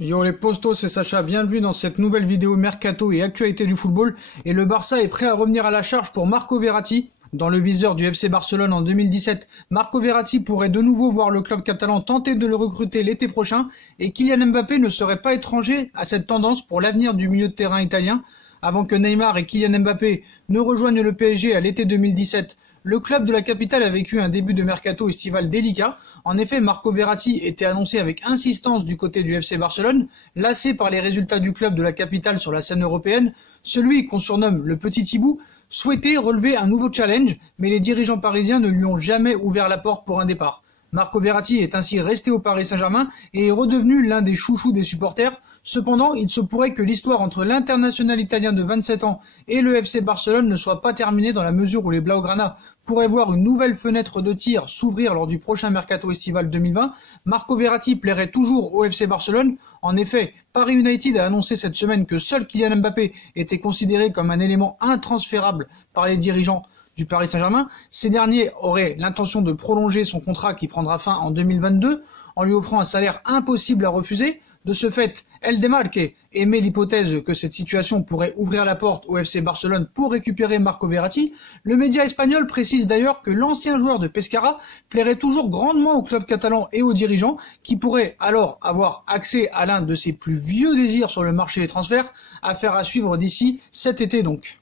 Yo les postos, c'est Sacha, bienvenue dans cette nouvelle vidéo mercato et actualité du football. Et le Barça est prêt à revenir à la charge pour Marco Verratti. Dans le viseur du FC Barcelone en 2017, Marco Verratti pourrait de nouveau voir le club catalan tenter de le recruter l'été prochain. Et Kylian Mbappé ne serait pas étranger à cette tendance pour l'avenir du milieu de terrain italien. Avant que Neymar et Kylian Mbappé ne rejoignent le PSG à l'été 2017, le club de la capitale a vécu un début de mercato estival délicat. En effet, Marco Verratti était annoncé avec insistance du côté du FC Barcelone. Lassé par les résultats du club de la capitale sur la scène européenne, celui qu'on surnomme le Petit Hibou souhaitait relever un nouveau challenge, mais les dirigeants parisiens ne lui ont jamais ouvert la porte pour un départ. Marco Verratti est ainsi resté au Paris Saint-Germain et est redevenu l'un des chouchous des supporters. Cependant, il se pourrait que l'histoire entre l'international italien de 27 ans et le FC Barcelone ne soit pas terminée dans la mesure où les Blaugrana pourraient voir une nouvelle fenêtre de tir s'ouvrir lors du prochain mercato estival 2020. Marco Verratti plairait toujours au FC Barcelone. En effet, Paris United a annoncé cette semaine que seul Kylian Mbappé était considéré comme un élément intransférable par les dirigeants du Paris Saint-Germain. Ces derniers auraient l'intention de prolonger son contrat qui prendra fin en 2022 en lui offrant un salaire impossible à refuser. De ce fait, El Demarque émet l'hypothèse que cette situation pourrait ouvrir la porte au FC Barcelone pour récupérer Marco Verratti. Le média espagnol précise d'ailleurs que l'ancien joueur de Pescara plairait toujours grandement au club catalan et aux dirigeants qui pourraient alors avoir accès à l'un de ses plus vieux désirs sur le marché des transferts, affaire à suivre d'ici cet été donc.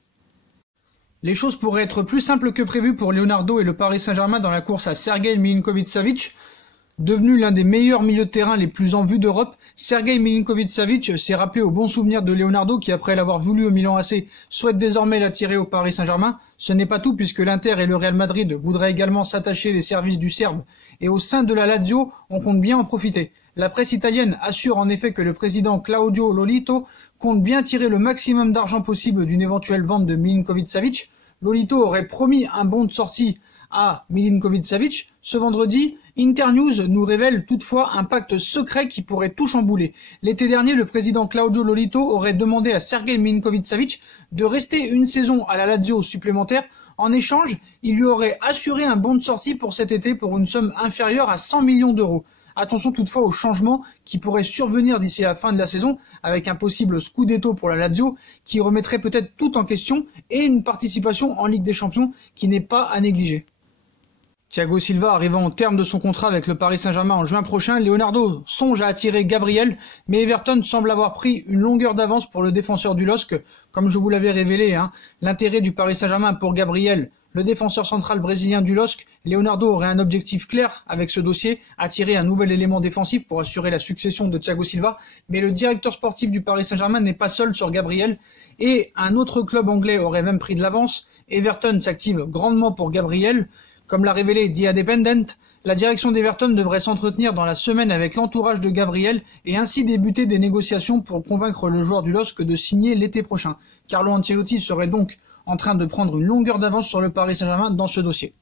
Les choses pourraient être plus simples que prévu pour Leonardo et le Paris Saint-Germain dans la course à Sergej Milinković-Savić. Devenu l'un des meilleurs milieux de terrain les plus en vue d'Europe, Sergej Milinković-Savić s'est rappelé au bon souvenir de Leonardo qui, après l'avoir voulu au Milan AC, souhaite désormais l'attirer au Paris Saint-Germain. Ce n'est pas tout puisque l'Inter et le Real Madrid voudraient également s'attacher les services du Serbe et au sein de la Lazio, on compte bien en profiter. La presse italienne assure en effet que le président Claudio Lolito compte bien tirer le maximum d'argent possible d'une éventuelle vente de Milinković-Savić. Lolito aurait promis un bon de sortie à Milinković-Savić. Ce vendredi, Internews nous révèle toutefois un pacte secret qui pourrait tout chambouler. L'été dernier, le président Claudio Lolito aurait demandé à Sergej Milinković-Savić de rester une saison à la Lazio supplémentaire. En échange, il lui aurait assuré un bon de sortie pour cet été pour une somme inférieure à 100 millions d'euros. Attention toutefois aux changements qui pourraient survenir d'ici la fin de la saison avec un possible scudetto pour la Lazio qui remettrait peut-être tout en question et une participation en Ligue des Champions qui n'est pas à négliger. Thiago Silva arrivant au terme de son contrat avec le Paris Saint-Germain en juin prochain, Leonardo songe à attirer Gabriel, mais Everton semble avoir pris une longueur d'avance pour le défenseur du LOSC. Comme je vous l'avais révélé, l'intérêt du Paris Saint-Germain pour Gabriel, le défenseur central brésilien du LOSC, Leonardo aurait un objectif clair avec ce dossier, attirer un nouvel élément défensif pour assurer la succession de Thiago Silva, mais le directeur sportif du Paris Saint-Germain n'est pas seul sur Gabriel, et un autre club anglais aurait même pris de l'avance. Everton s'active grandement pour Gabriel. Comme l'a révélé The Independent, la direction d'Everton devrait s'entretenir dans la semaine avec l'entourage de Gabriel et ainsi débuter des négociations pour convaincre le joueur du LOSC de signer l'été prochain. Carlo Ancelotti serait donc en train de prendre une longueur d'avance sur le Paris Saint-Germain dans ce dossier.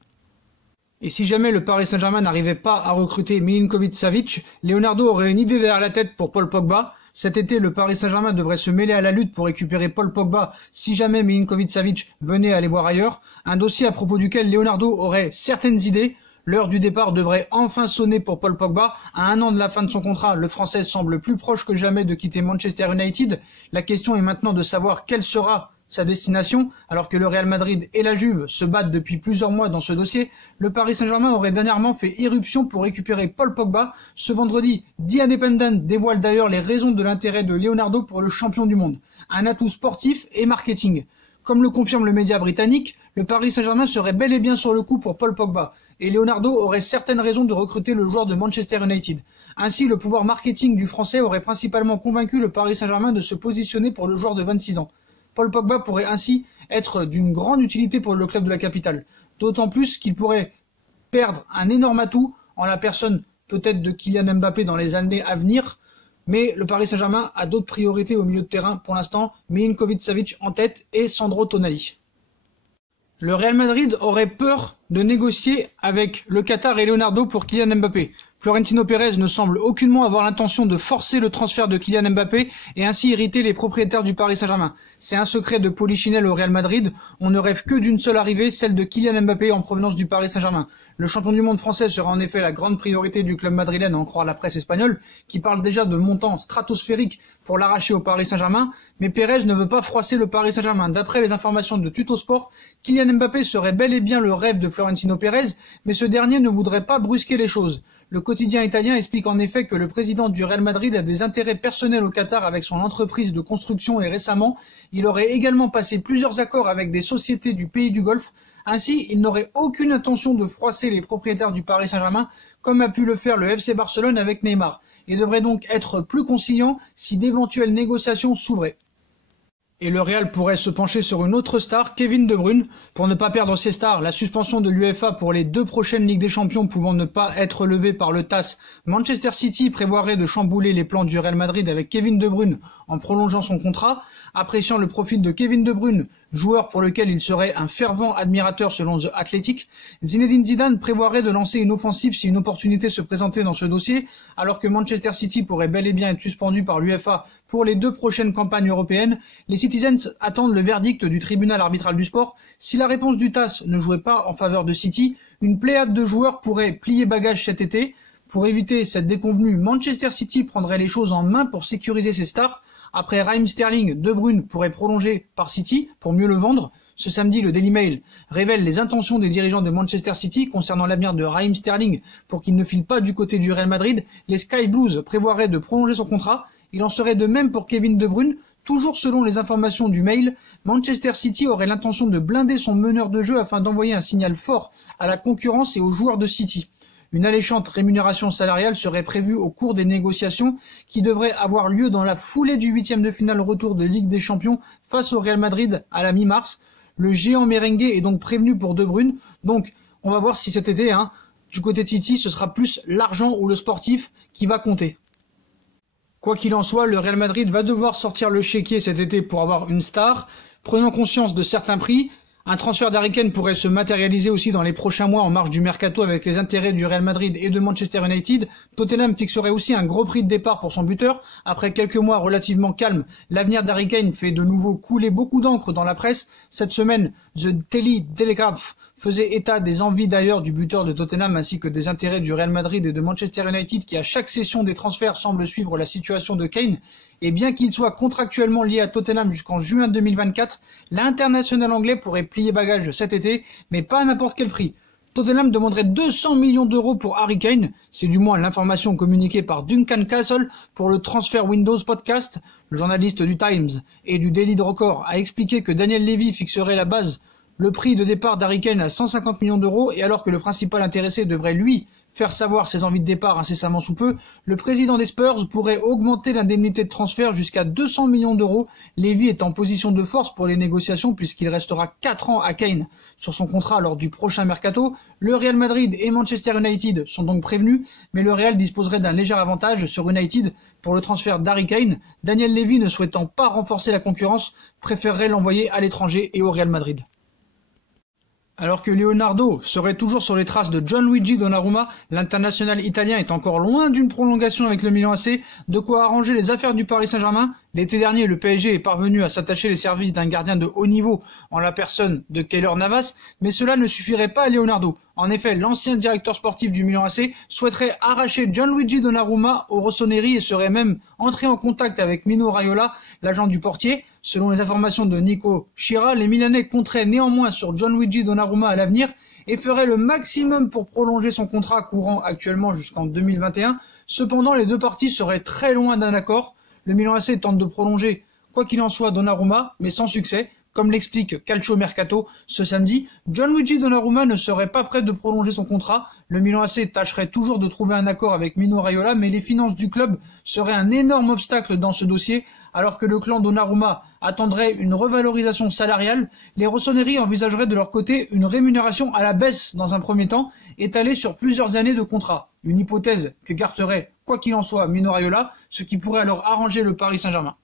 Et si jamais le Paris Saint-Germain n'arrivait pas à recruter Milinković-Savić, Leonardo aurait une idée derrière la tête pour Paul Pogba. Cet été, le Paris Saint-Germain devrait se mêler à la lutte pour récupérer Paul Pogba si jamais Milinković-Savić venait aller voir ailleurs. Un dossier à propos duquel Leonardo aurait certaines idées. L'heure du départ devrait enfin sonner pour Paul Pogba. À un an de la fin de son contrat, le Français semble plus proche que jamais de quitter Manchester United. La question est maintenant de savoir quelle sera sa destination, alors que le Real Madrid et la Juve se battent depuis plusieurs mois dans ce dossier. Le Paris Saint-Germain aurait dernièrement fait irruption pour récupérer Paul Pogba. Ce vendredi, The Independent dévoile d'ailleurs les raisons de l'intérêt de Leonardo pour le champion du monde. Un atout sportif et marketing. Comme le confirme le média britannique, le Paris Saint-Germain serait bel et bien sur le coup pour Paul Pogba, et Leonardo aurait certaines raisons de recruter le joueur de Manchester United. Ainsi, le pouvoir marketing du Français aurait principalement convaincu le Paris Saint-Germain de se positionner pour le joueur de 26 ans. Paul Pogba pourrait ainsi être d'une grande utilité pour le club de la capitale, d'autant plus qu'il pourrait perdre un énorme atout en la personne peut-être de Kylian Mbappé dans les années à venir, mais le Paris Saint-Germain a d'autres priorités au milieu de terrain pour l'instant, Milinković-Savić en tête et Sandro Tonali. Le Real Madrid aurait peur de négocier avec le Qatar et Leonardo pour Kylian Mbappé. Florentino Pérez ne semble aucunement avoir l'intention de forcer le transfert de Kylian Mbappé et ainsi irriter les propriétaires du Paris Saint-Germain. C'est un secret de polichinelle au Real Madrid. On ne rêve que d'une seule arrivée, celle de Kylian Mbappé en provenance du Paris Saint-Germain. Le champion du monde français sera en effet la grande priorité du club madrilène, à en croire la presse espagnole, qui parle déjà de montants stratosphériques pour l'arracher au Paris Saint-Germain. Mais Pérez ne veut pas froisser le Paris Saint-Germain. D'après les informations de Tuttosport, Kylian Mbappé serait bel et bien le rêve de Florentino Pérez, mais ce dernier ne voudrait pas brusquer les choses. Le quotidien italien explique en effet que le président du Real Madrid a des intérêts personnels au Qatar avec son entreprise de construction et récemment, il aurait également passé plusieurs accords avec des sociétés du pays du Golfe. Ainsi, il n'aurait aucune intention de froisser les propriétaires du Paris Saint-Germain comme a pu le faire le FC Barcelone avec Neymar et devrait donc être plus conciliant si d'éventuelles négociations s'ouvraient. Et le Real pourrait se pencher sur une autre star, Kevin De Bruyne. Pour ne pas perdre ses stars, la suspension de l'UEFA pour les 2 prochaines Ligues des Champions pouvant ne pas être levée par le TAS, Manchester City prévoirait de chambouler les plans du Real Madrid avec Kevin De Bruyne en prolongeant son contrat. Appréciant le profil de Kevin De Bruyne, joueur pour lequel il serait un fervent admirateur selon The Athletic, Zinedine Zidane prévoirait de lancer une offensive si une opportunité se présentait dans ce dossier, alors que Manchester City pourrait bel et bien être suspendu par l'UEFA pour les 2 prochaines campagnes européennes. Les Citizens attendent le verdict du tribunal arbitral du sport. Si la réponse du TAS ne jouait pas en faveur de City, une pléiade de joueurs pourrait plier bagage cet été. Pour éviter cette déconvenue, Manchester City prendrait les choses en main pour sécuriser ses stars. Après Raheem Sterling, De Bruyne pourrait prolonger par City pour mieux le vendre. Ce samedi, le Daily Mail révèle les intentions des dirigeants de Manchester City concernant l'avenir de Raheem Sterling pour qu'il ne file pas du côté du Real Madrid. Les Sky Blues prévoiraient de prolonger son contrat. Il en serait de même pour Kevin De Bruyne. Toujours selon les informations du Mail, Manchester City aurait l'intention de blinder son meneur de jeu afin d'envoyer un signal fort à la concurrence et aux joueurs de City. Une alléchante rémunération salariale serait prévue au cours des négociations qui devraient avoir lieu dans la foulée du 8e de finale retour de Ligue des Champions face au Real Madrid à la mi-mars. Le géant merengue est donc prévenu pour De Bruyne. Donc on va voir si cet été, du côté de City, ce sera plus l'argent ou le sportif qui va compter. Quoi qu'il en soit, le Real Madrid va devoir sortir le chéquier cet été pour avoir une star. Prenant conscience de certains prix, un transfert d'Harry Kane pourrait se matérialiser aussi dans les prochains mois en marge du mercato avec les intérêts du Real Madrid et de Manchester United. Tottenham fixerait aussi un gros prix de départ pour son buteur. Après quelques mois relativement calmes, l'avenir d'Harry Kane fait de nouveau couler beaucoup d'encre dans la presse. Cette semaine, The Daily Telegraph faisait état des envies d'ailleurs du buteur de Tottenham ainsi que des intérêts du Real Madrid et de Manchester United qui à chaque session des transferts semble suivre la situation de Kane. Et bien qu'il soit contractuellement lié à Tottenham jusqu'en juin 2024, l'international anglais pourrait plier bagage cet été, mais pas à n'importe quel prix. Tottenham demanderait 200 millions d'euros pour Harry Kane, c'est du moins l'information communiquée par Duncan Castle pour le Transfer Windows podcast. Le journaliste du Times et du Daily Record a expliqué que Daniel Levy fixerait la base, le prix de départ d'Harry Kane à 150 millions d'euros, et alors que le principal intéressé devrait lui faire savoir ses envies de départ incessamment sous peu, le président des Spurs pourrait augmenter l'indemnité de transfert jusqu'à 200 millions d'euros. Levy est en position de force pour les négociations puisqu'il restera 4 ans à Kane sur son contrat lors du prochain mercato. Le Real Madrid et Manchester United sont donc prévenus, mais le Real disposerait d'un léger avantage sur United pour le transfert d'Harry Kane. Daniel Levy, ne souhaitant pas renforcer la concurrence, préférerait l'envoyer à l'étranger et au Real Madrid. Alors que Leonardo serait toujours sur les traces de Gianluigi Donnarumma, l'international italien est encore loin d'une prolongation avec le Milan AC, de quoi arranger les affaires du Paris Saint-Germain. L'été dernier, le PSG est parvenu à s'attacher les services d'un gardien de haut niveau en la personne de Keylor Navas, mais cela ne suffirait pas à Leonardo. En effet, l'ancien directeur sportif du Milan AC souhaiterait arracher Gianluigi Donnarumma aux Rossoneri et serait même entré en contact avec Mino Raiola, l'agent du portier. Selon les informations de Nico Schira, les Milanais compteraient néanmoins sur Gianluigi Donnarumma à l'avenir et feraient le maximum pour prolonger son contrat courant actuellement jusqu'en 2021. Cependant, les deux parties seraient très loin d'un accord. Le Milan AC tente de prolonger, quoi qu'il en soit, Donnarumma, mais sans succès. Comme l'explique Calcio Mercato ce samedi, Gianluigi Donnarumma ne serait pas prêt de prolonger son contrat. Le Milan AC tâcherait toujours de trouver un accord avec Mino Raiola, mais les finances du club seraient un énorme obstacle dans ce dossier. Alors que le clan Donnarumma attendrait une revalorisation salariale, les Rossoneri envisageraient de leur côté une rémunération à la baisse dans un premier temps, étalée sur plusieurs années de contrat. Une hypothèse qu'écarterait, quoi qu'il en soit, Mino Raiola, ce qui pourrait alors arranger le Paris Saint-Germain.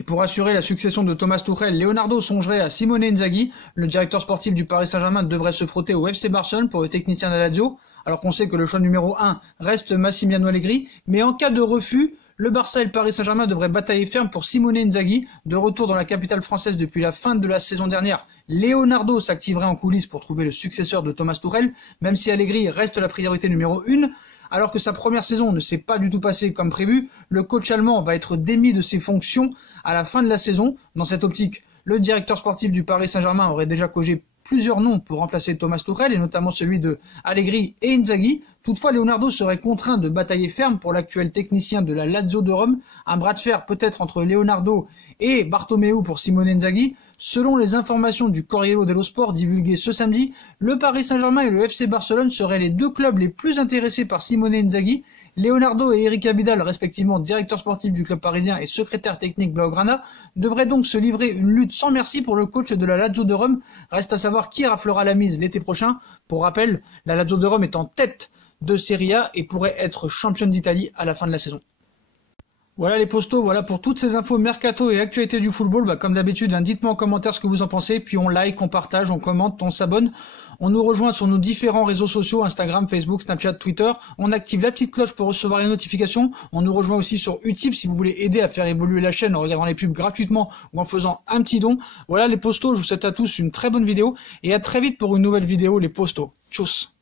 Et pour assurer la succession de Thomas Tuchel, Leonardo songerait à Simone Inzaghi. Le directeur sportif du Paris Saint-Germain devrait se frotter au FC Barcelone pour le technicien de la Lazio, alors qu'on sait que le choix numéro 1 reste Massimiliano Allegri. Mais en cas de refus, le Barça et le Paris Saint-Germain devraient batailler ferme pour Simone Inzaghi. De retour dans la capitale française depuis la fin de la saison dernière, Leonardo s'activerait en coulisses pour trouver le successeur de Thomas Tuchel, même si Allegri reste la priorité numéro 1. Alors que sa première saison ne s'est pas du tout passée comme prévu, le coach allemand va être démis de ses fonctions à la fin de la saison. Dans cette optique, le directeur sportif du Paris Saint-Germain aurait déjà cogé plusieurs noms pour remplacer Thomas Tuchel, et notamment celui de Allegri et Inzaghi. Toutefois, Leonardo serait contraint de batailler ferme pour l'actuel technicien de la Lazio de Rome, un bras de fer peut-être entre Leonardo et Bartomeu pour Simone Inzaghi. Selon les informations du Corriere dello Sport divulguées ce samedi, le Paris Saint-Germain et le FC Barcelone seraient les deux clubs les plus intéressés par Simone Inzaghi. Leonardo et Eric Abidal, respectivement directeur sportif du club parisien et secrétaire technique Blaugrana, devraient donc se livrer une lutte sans merci pour le coach de la Lazio de Rome. Reste à savoir qui raflera la mise l'été prochain. Pour rappel, la Lazio de Rome est en tête de Serie A et pourrait être championne d'Italie à la fin de la saison. Voilà les postos, voilà pour toutes ces infos mercato et actualités du football. Comme d'habitude, dites-moi en commentaire ce que vous en pensez, puis on like, on partage, on commente, on s'abonne. On nous rejoint sur nos différents réseaux sociaux, Instagram, Facebook, Snapchat, Twitter. On active la petite cloche pour recevoir les notifications. On nous rejoint aussi sur Utip si vous voulez aider à faire évoluer la chaîne en regardant les pubs gratuitement ou en faisant un petit don. Voilà les postos, je vous souhaite à tous une très bonne vidéo et à très vite pour une nouvelle vidéo les postos. Tchuss.